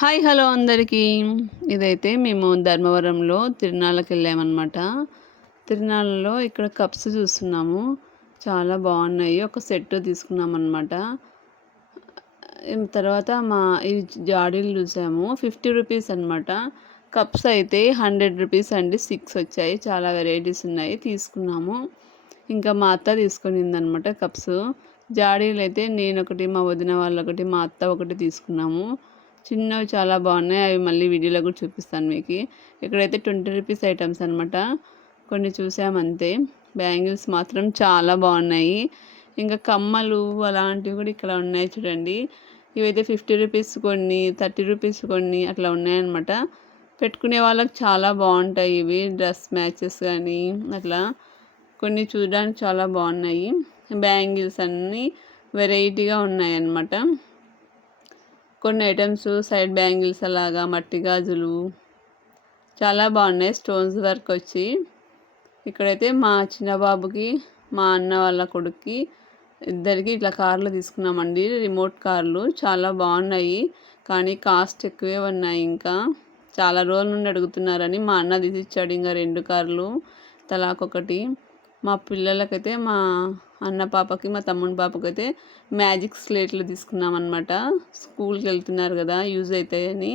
Hi hello అందరికీ. ఇదైతే మేము ధర్మవరంలో తిరునాళ్ళకి వెళ్ళామన్నమాట తిరునాళ్ళలో ఇక్కడ కప్స్ చూస్తున్నాము. చాలా బాగున్నాయి. ఒక సెట్ తీసుకున్నాం అనమాట తర్వాత మా ఈ జాడీలు చూసాము. ఫిఫ్టీ రూపీస్ అనమాట కప్స్ అయితే హండ్రెడ్ రూపీస్ అండి. సిక్స్ వచ్చాయి. చాలా వెరైటీస్ ఉన్నాయి. తీసుకున్నాము. ఇంకా మా అత్త తీసుకునిందనమాట కప్స్. జాడీలు అయితే నేను ఒకటి మా వదిన వాళ్ళు ఒకటి మా అత్త ఒకటి తీసుకున్నాము. చిన్నవి చాలా బాగున్నాయి. అవి మళ్ళీ వీడియోలో కూడా చూపిస్తాను మీకు. ఇక్కడైతే ట్వంటీ రూపీస్ ఐటమ్స్ అనమాట కొన్ని చూసామంతే బ్యాంగిల్స్ మాత్రం చాలా బాగున్నాయి. ఇంకా కమ్మలు అలాంటివి కూడా ఇక్కడ ఉన్నాయి చూడండి. ఇవైతే ఫిఫ్టీ రూపీస్ కొన్ని థర్టీ రూపీస్ కొన్ని అట్లా ఉన్నాయన్నమాట. పెట్టుకునే వాళ్ళకి చాలా బాగుంటాయి ఇవి. డ్రెస్ మ్యాచెస్ కానీ అట్లా. కొన్ని చూడడానికి చాలా బాగున్నాయి. బ్యాంగిల్స్ అన్నీ వెరైటీగా ఉన్నాయి అన్నమాట కొన్ని ఐటమ్స్ సైడ్ బ్యాంగిల్స్ అలాగా మట్టి గాజులు. చాలా బాగున్నాయి స్టోన్స్ వర్క్ వచ్చి. ఇక్కడైతే మా చిన్న బాబుకి మా అన్న వాళ్ళ కొడుక్కి ఇద్దరికి ఇట్లా కార్లు తీసుకున్నామండి. రిమోట్ కార్లు. చాలా బాగున్నాయి. కానీ కాస్ట్ ఎక్కువే ఉన్నాయి ఇంకా. చాలా రోజుల నుండి అడుగుతున్నారని మా అన్న తీసిచ్చాడు ఇంకా రెండు కార్లు. తలాకొకటి మా పిల్లలకైతే మా అన్న పాపకి మా తమ్ముని పాపకైతే మ్యాజిక్ స్లేట్లు తీసుకున్నాం అనమాట స్కూల్కి వెళ్తున్నారు కదా యూజ్ అవుతాయని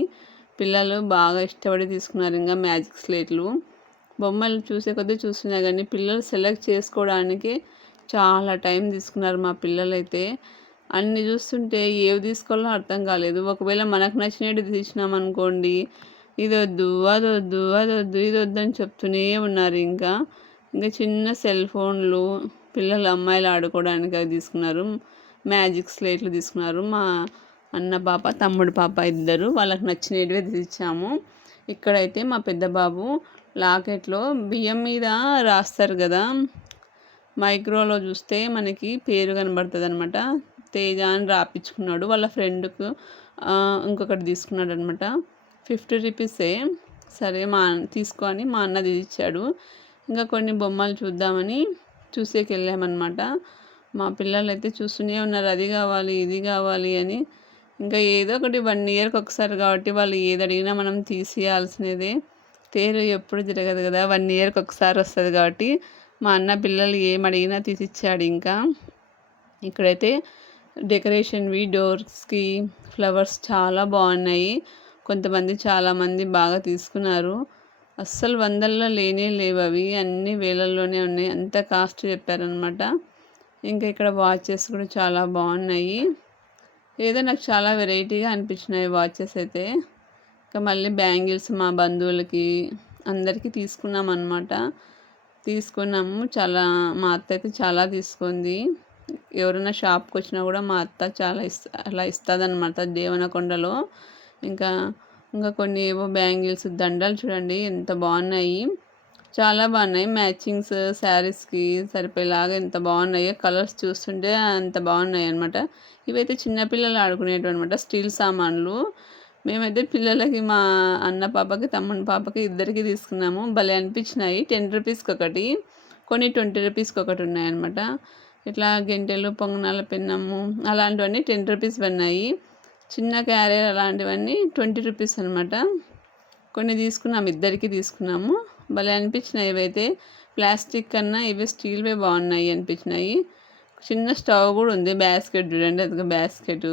పిల్లలు బాగా ఇష్టపడి తీసుకున్నారు ఇంకా మ్యాజిక్ స్లేట్లు. బొమ్మలు చూసే కొద్దీ చూస్తున్నా కానీ పిల్లలు సెలెక్ట్ చేసుకోవడానికి చాలా టైం తీసుకున్నారు మా పిల్లలైతే. అన్ని చూస్తుంటే ఏవి తీసుకోవాలో అర్థం కాలేదు. ఒకవేళ మనకు నచ్చినట్టు తీసినామనుకోండి ఇది వద్దు అది వద్దు అది వద్దు ఇది వద్దు అని చెప్తూనే ఉన్నారు ఇంకా. ఇంకా చిన్న సెల్ ఫోన్లు పిల్లలు అమ్మాయిలు ఆడుకోవడానికి అవి తీసుకున్నారు. మ్యాజిక్ స్లేట్లు తీసుకున్నారు. మా అన్న పాప తమ్ముడు పాప ఇద్దరు వాళ్ళకి నచ్చినవి ఇచ్చాము ఇక్కడైతే మా పెద్ద బాబు లాకెట్లో బియ్యం మీద రాస్తారు కదా. మైక్రోలో చూస్తే మనకి పేరు కనబడుతుంది అనమాట తేజ అని రాపించుకున్నాడు వాళ్ళ ఫ్రెండ్కు ఇంకొకటి తీసుకున్నాడు అనమాట ఫిఫ్టీ రూపీసే. సరే మా తీసుకొని మా అన్న ఇచ్చాడు ఇంకా కొన్ని బొమ్మలు చూద్దామని చూసేకి వెళ్ళామన్నమాట మా పిల్లలు అయితే చూస్తూనే ఉన్నారు అది కావాలి ఇది కావాలి అని. ఇంకా ఏదో ఒకటి వన్ ఇయర్కి ఒకసారి కాబట్టి వాళ్ళు ఏది అడిగినా మనం తీసేయాల్సినదే. తేరు ఎప్పుడు తిరగదు కదా వన్ ఇయర్కి ఒకసారి వస్తుంది కాబట్టి. మా అన్న పిల్లలు ఏం అడిగినా తీసిచ్చాడు ఇంకా. ఇక్కడైతే డెకరేషన్వి డోర్స్కి ఫ్లవర్స్ చాలా బాగున్నాయి. కొంతమంది చాలామంది బాగా తీసుకున్నారు. అస్సలు వందల్లో లేనే లేవు అవి. అన్ని వేలల్లోనే ఉన్నాయి. అంత కాస్ట్ చెప్పారనమాట ఇంకా ఇక్కడ వాచెస్ కూడా చాలా బాగున్నాయి. ఏదో నాకు చాలా వెరైటీగా అనిపించినాయి వాచెస్ అయితే. ఇంకా మళ్ళీ బ్యాంగిల్స్ మా బంధువులకి అందరికీ తీసుకున్నాం అనమాట తీసుకున్నాము. చాలా మా అత్త అయితే చాలా తీసుకుంది. ఎవరైనా షాప్కి వచ్చినా కూడా మా అత్త చాలా ఇస్తా అలా ఇస్తుంది అనమాట దేవనకొండలో. ఇంకా ఇంకా కొన్ని ఏవో బ్యాంగిల్స్ దండలు చూడండి ఎంత బాగున్నాయి. చాలా బాగున్నాయి. మ్యాచింగ్స్ శారీస్కి సరిపోయేలాగా ఎంత బాగున్నాయి కలర్స్ చూస్తుంటే అంత బాగున్నాయి అనమాట ఇవైతే చిన్నపిల్లలు ఆడుకునేటివి అనమాట స్టీల్ సామాన్లు. మేమైతే పిల్లలకి మా అన్న పాపకి తమ్ముని పాపకి ఇద్దరికి తీసుకున్నాము. భలే అనిపించినాయి. టెన్ రూపీస్కి ఒకటి కొన్ని ట్వంటీ రూపీస్కి ఒకటి ఉన్నాయన్నమాట. ఇట్లా గెంటెలు పొంగనాల పెన్నము అలాంటివన్నీ టెన్ రూపీస్ ఉన్నాయి చిన్న క్యారియర్ అలాంటివన్నీ ట్వంటీ రూపీస్ అనమాట కొన్ని తీసుకున్నాము ఇద్దరికి తీసుకున్నాము. భలే అనిపించినాయి ఇవైతే. ప్లాస్టిక్ కన్నా ఇవి స్టీల్వే బాగున్నాయి అనిపించినాయి. చిన్న స్టవ్ కూడా ఉంది బ్యాస్కెట్ చూడండి అది బ్యాస్కెట్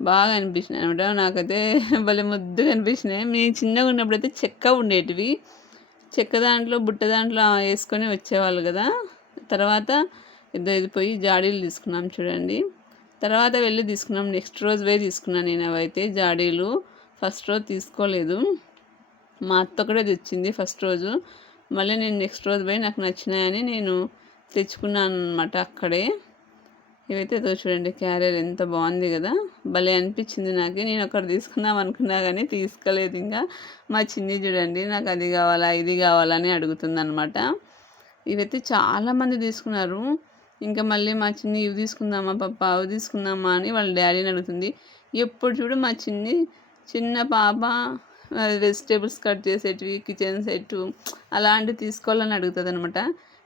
బాగా అనిపించినాయి అనమాట నాకైతే భలే ముద్దుగా అనిపించినాయి. మీ చిన్నగా ఉన్నప్పుడైతే చెక్క ఉండేటివి. చెక్క దాంట్లో బుట్ట దాంట్లో వేసుకొని వచ్చేవాళ్ళు కదా. తర్వాత ఇద్దరు ఇది పోయి జాడీలు తీసుకున్నాం చూడండి. తర్వాత వెళ్ళి తీసుకున్నాం. నెక్స్ట్ రోజు పోయి తీసుకున్నాను నేను అవైతే జాడీలు. ఫస్ట్ రోజు తీసుకోలేదు. మా అత్త కూడా తెచ్చింది ఫస్ట్ రోజు. మళ్ళీ నేను నెక్స్ట్ రోజు పోయి నాకు నచ్చినాయని నేను తెచ్చుకున్నాను అనమాట అక్కడే. ఇవైతే ఏదో చూడండి క్యారియర్ ఎంత బాగుంది కదా. భలే అనిపించింది నాకు. నేను ఒకటి తీసుకుందాం అనుకున్నా కానీ తీసుకోలేదు ఇంకా. మా చిన్ని చూడండి నాకు అది కావాలా ఇది కావాలని అడుగుతుంది అనమాట ఇవైతే చాలామంది తీసుకున్నారు. ఇంకా మళ్ళీ మా చిన్ని ఇవి తీసుకుందామా పప్ప అవి తీసుకుందామా అని వాళ్ళ డాడీని అడుగుతుంది. ఎప్పుడు చూడు మా చిన్ని చిన్న పాప వెజిటేబుల్స్ కట్ చేసేటివి కిచెన్ సెట్ అలాంటివి తీసుకోవాలని అడుగుతుంది అనమాట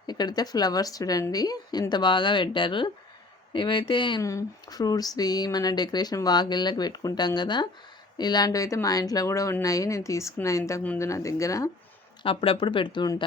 ఇక్కడైతే ఫ్లవర్స్ చూడండి ఎంత బాగా పెట్టారు. ఇవైతే ఫ్రూట్స్వి మన డెకరేషన్ వాకిళ్ళకి పెట్టుకుంటాం కదా. ఇలాంటివి అయితే మా ఇంట్లో కూడా ఉన్నాయి నేను తీసుకున్నాను ఇంతకుముందు నా దగ్గర. అప్పుడప్పుడు పెడుతూ ఉంటాను